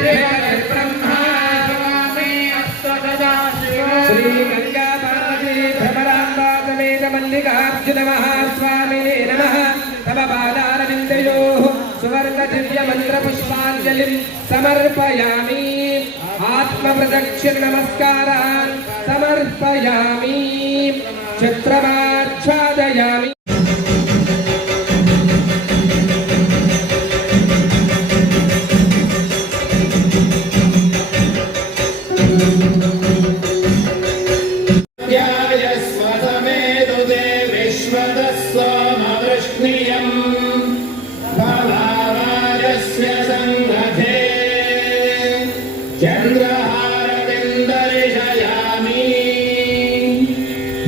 श्री गंगा पार्वती भ्रमरांबासमेत मल्लिकार्जुन महास्वामिने नमः। तव पादारविन्दयोः सुवर्ण दिव्य मंत्र पुष्पांजलिं समर्पयामि। आत्मप्रदक्षिण नमस्कारान् समर्पयामि। चित्रमाच्छादयामि।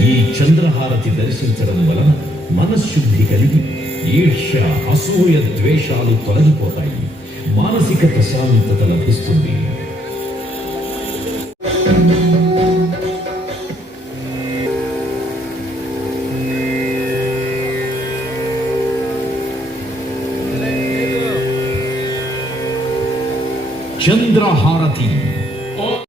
ఈ చంద్రహారతి దర్శించడం వలన మనశ్శుద్ధి కలిగి ఈర్ష్య అసూయ ద్వేషాలు తొలగిపోతాయి, మానసిక ప్రశాంతత లభిస్తుంది. చంద్రహారతి